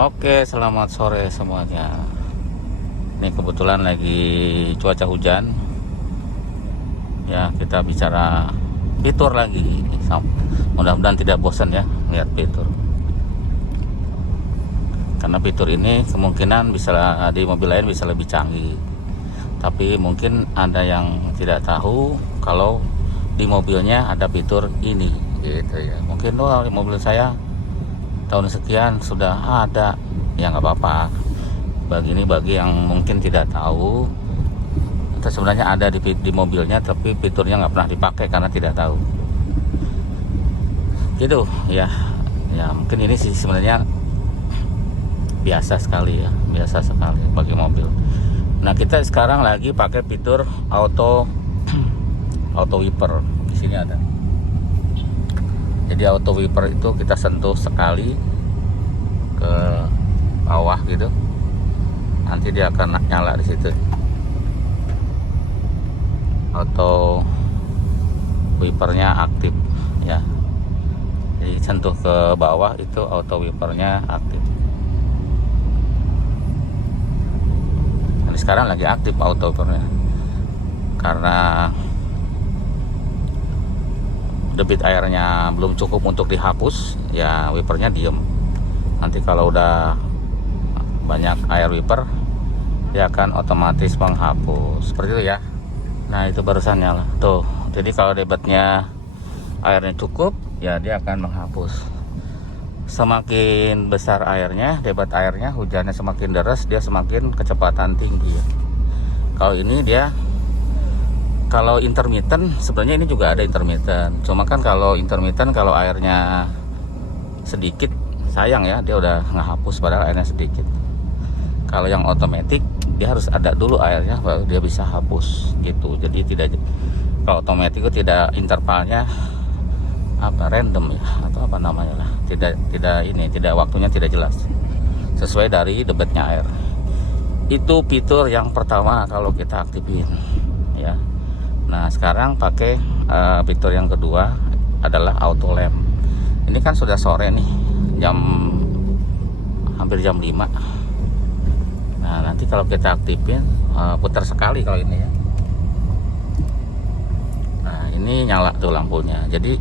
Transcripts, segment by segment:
Oke, selamat sore semuanya. Ini kebetulan lagi cuaca hujan. Ya, kita bicara fitur lagi. Mudah-mudahan tidak bosan ya lihat fitur. Karena fitur ini kemungkinan bisa di mobil lain bisa lebih canggih. Tapi mungkin ada yang tidak tahu kalau di mobilnya ada fitur ini gitu ya. Mungkin di mobil saya tahun sekian sudah ada, ya nggak apa-apa. Bagi yang mungkin tidak tahu, itu sebenarnya ada di mobilnya, tapi fiturnya nggak pernah dipakai karena tidak tahu. Gitu ya, ya mungkin ini sih sebenarnya biasa sekali ya, biasa sekali bagi mobil. Nah, kita sekarang lagi pakai fitur auto wiper. Di sini ada. Jadi auto wiper itu kita sentuh sekali ke bawah gitu, nanti dia akan nyala di situ. Auto wipernya aktif ya. Jadi sentuh ke bawah itu auto wipernya aktif. Nah, sekarang lagi aktif auto wipernya karena debit airnya belum cukup untuk dihapus, ya wipernya diem. Nanti kalau udah banyak air wiper, dia akan otomatis menghapus seperti itu ya. Nah, itu barusan nyala tuh. Jadi kalau debitnya airnya cukup, ya dia akan menghapus. Semakin besar airnya, debit airnya, hujannya semakin deras, dia semakin kecepatan tinggi ya. Kalau ini dia, kalau intermittent, sebenarnya ini juga ada intermittent. Cuma kan kalau intermittent, kalau airnya sedikit, sayang ya, dia udah ngehapus padahal airnya sedikit. Kalau yang otomatis, dia harus ada dulu airnya baru dia bisa hapus gitu. Jadi tidak, kalau otomatis itu tidak intervalnya random ya, atau apa namanya lah. Tidak waktunya tidak jelas. Sesuai dari debitnya air. Itu fitur yang pertama kalau kita aktifin ya. Nah, sekarang pakai fitur yang kedua adalah auto lamp. Ini kan sudah sore nih, hampir jam 5. Nah, nanti kalau kita aktifin, putar sekali kalau ini ya. Nah, ini nyala tuh lampunya. Jadi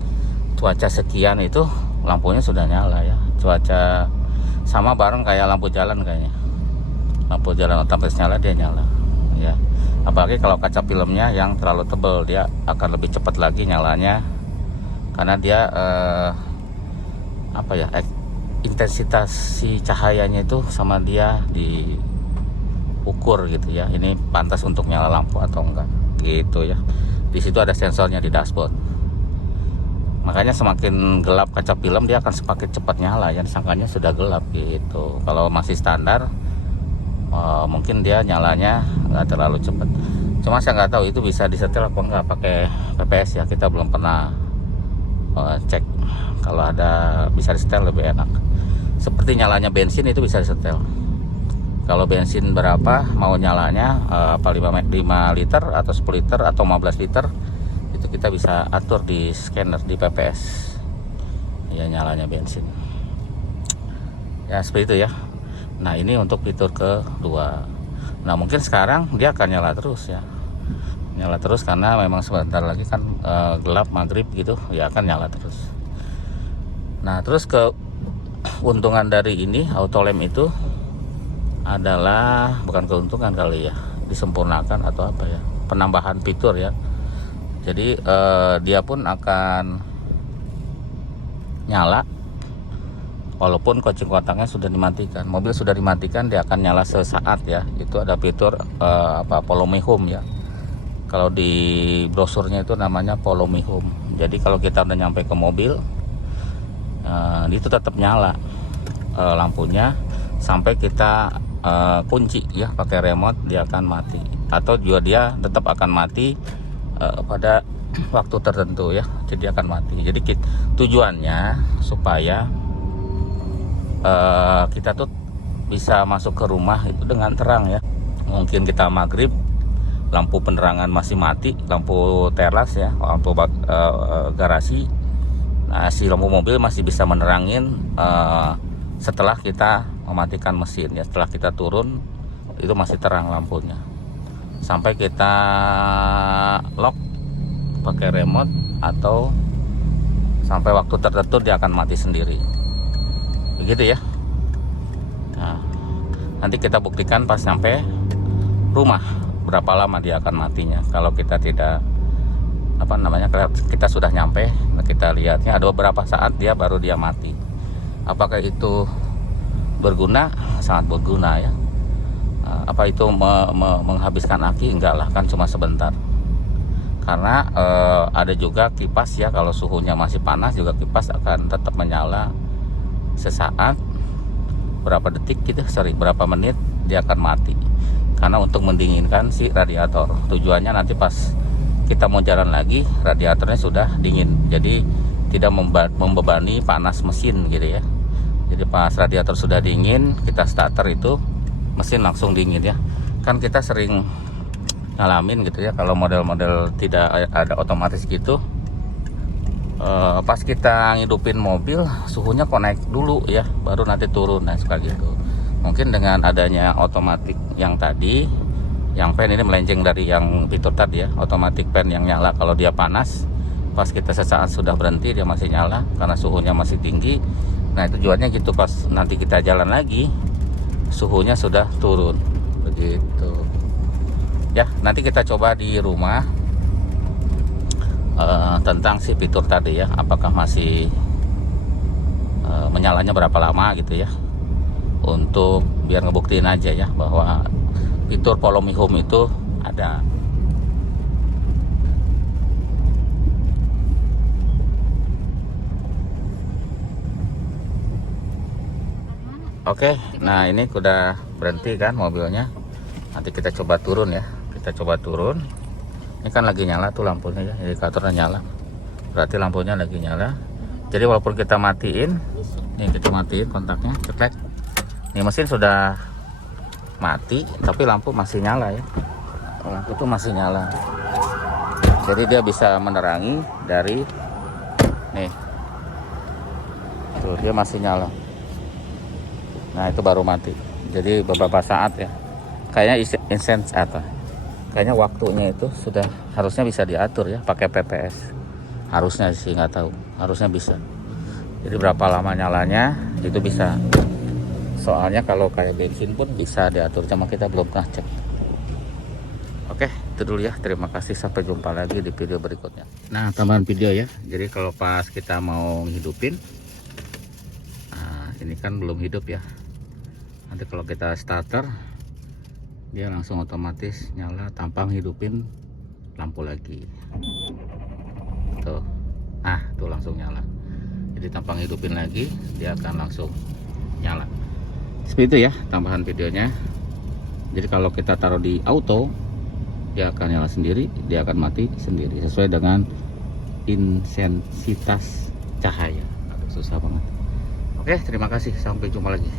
cuaca sekian itu lampunya sudah nyala ya. Cuaca sama bareng kayak lampu jalan kayaknya. Lampu jalan otomatis nyala, dia nyala ya. Apalagi kalau kaca filmnya yang terlalu tebal, dia akan lebih cepat lagi nyalanya karena dia intensitas si cahayanya itu sama dia diukur gitu ya. Ini pantas untuk nyala lampu atau enggak gitu ya. Di situ ada sensornya di dashboard. Makanya semakin gelap kaca film, dia akan semakin cepat nyala ya. Disangkanya sudah gelap gitu. Kalau masih standar, mungkin dia nyalanya nggak terlalu cepat. Cuma saya nggak tahu itu bisa disetel apa nggak pakai PPS ya. Kita belum pernah cek. Kalau ada bisa disetel lebih enak. Seperti nyalanya bensin itu bisa disetel. Kalau bensin berapa mau nyalanya, 5 liter atau 10 liter atau 15 liter, itu kita bisa atur di scanner di PPS ya, nyalanya bensin ya, seperti itu ya. Nah, ini untuk fitur kedua. Nah, mungkin sekarang dia akan nyala terus ya, nyala terus karena memang sebentar lagi kan gelap maghrib gitu ya, akan nyala terus. Nah, terus keuntungan dari ini auto lamp itu adalah, bukan keuntungan kali ya, disempurnakan atau apa ya, penambahan fitur ya. Jadi dia pun akan nyala walaupun kucing kotaknya sudah dimatikan. Mobil sudah dimatikan, dia akan nyala sesaat ya. Itu ada fitur follow me home ya. Kalau di brosurnya itu namanya follow me home. Jadi kalau kita udah nyampe ke mobil, itu tetap nyala lampunya sampai kita kunci ya pakai remote, dia akan mati. Atau juga dia tetap akan mati pada waktu tertentu ya. Jadi akan mati. Jadi tujuannya supaya kita tuh bisa masuk ke rumah itu dengan terang ya. Mungkin kita maghrib, lampu penerangan masih mati, lampu teras ya, lampu garasi. Nah, si lampu mobil masih bisa menerangin setelah kita mematikan mesin ya. Setelah kita turun itu masih terang lampunya sampai kita lock pakai remote, atau sampai waktu tertentu dia akan mati sendiri, begitu ya. Nah, nanti kita buktikan pas sampai rumah berapa lama dia akan matinya. Kalau kita tidak kita sudah nyampe, kita lihatnya ada beberapa saat dia baru dia mati. Apakah itu berguna? Sangat berguna ya. Apa itu menghabiskan aki? Enggak lah, kan cuma sebentar. Karena ada juga kipas ya, kalau suhunya masih panas juga kipas akan tetap menyala sesaat, berapa detik gitu, berapa menit dia akan mati. Karena untuk mendinginkan si radiator. Tujuannya nanti pas kita mau jalan lagi, radiatornya sudah dingin, jadi tidak membebani panas mesin gitu ya. Jadi pas radiator sudah dingin, kita starter itu mesin langsung dingin ya. Kan kita sering ngalamin gitu ya, kalau model-model tidak ada otomatis gitu, pas kita ngidupin mobil suhunya kok naik dulu ya, baru nanti turun. Nah suka gitu. Mungkin dengan adanya otomatis yang tadi, yang fan ini melenceng dari yang fitur tadi ya, otomatis fan yang nyala kalau dia panas, pas kita sesaat sudah berhenti dia masih nyala karena suhunya masih tinggi. Nah tujuannya gitu, pas nanti kita jalan lagi suhunya sudah turun, begitu ya. Nanti kita coba di rumah tentang si fitur tadi ya, apakah masih menyalanya berapa lama gitu ya, untuk biar ngebuktiin aja ya bahwa fitur follow me home itu ada. Oke, nah ini udah berhenti kan mobilnya. Nanti kita coba turun ya. Kita coba turun. Ini kan lagi nyala tuh lampunya ya, indikatornya nyala. Berarti lampunya lagi nyala. Jadi walaupun kita matiin, nih kita matiin kontaknya, ceklek. Ini mesin sudah mati, tapi lampu masih nyala ya. Lampu tuh masih nyala. Jadi dia bisa menerangi dari nih. Tuh dia masih nyala. Nah itu baru mati. Jadi beberapa saat ya, kayaknya instant atau kayaknya waktunya itu sudah harusnya bisa diatur ya pakai PPS. Harusnya sih, nggak tahu, harusnya bisa. Jadi berapa lama nyalanya itu bisa. Soalnya kalau kayak bensin pun bisa diatur, cuma kita belum pernah cek. Oke, itu dulu ya. Terima kasih, sampai jumpa lagi di video berikutnya. Nah tambahan video ya, jadi kalau pas kita mau hidupin, ini kan belum hidup ya. Nanti kalau kita starter dia langsung otomatis nyala tanpa hidupin lampu lagi tuh. Nah tuh langsung nyala. Jadi tanpa hidupin lagi dia akan langsung nyala. Seperti itu ya tambahan videonya. Jadi kalau kita taruh di auto dia akan nyala sendiri, dia akan mati sendiri sesuai dengan intensitas cahaya. Aduh, susah banget. Oke, terima kasih, sampai jumpa lagi.